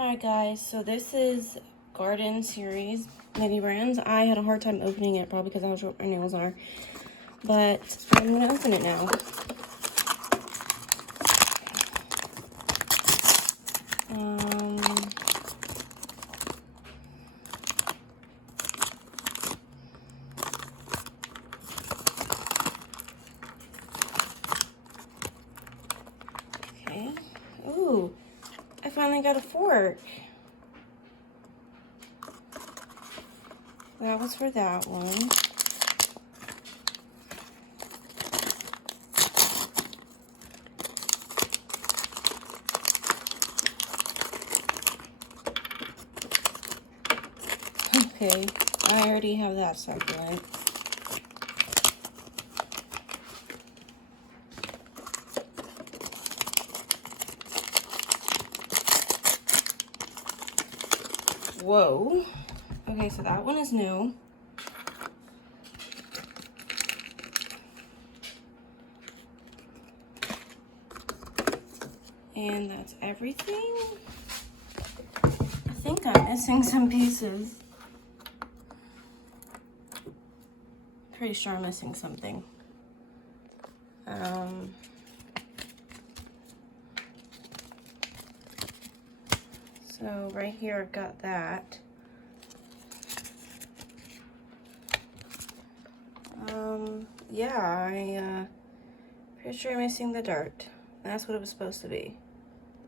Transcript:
Alright guys, so this is Garden Series mini brands. I had a hard time opening it, probably because I was short my nails are. But I'm gonna open it now. Okay. Ooh, I finally got a fork. That was for that one. Okay, I already have that succulent. Whoa. Okay, so that one is new. And that's everything. I think I'm missing some pieces. Pretty sure I'm missing something. So right here I've got that. Yeah, pretty sure I'm missing the dirt. That's what it was supposed to be.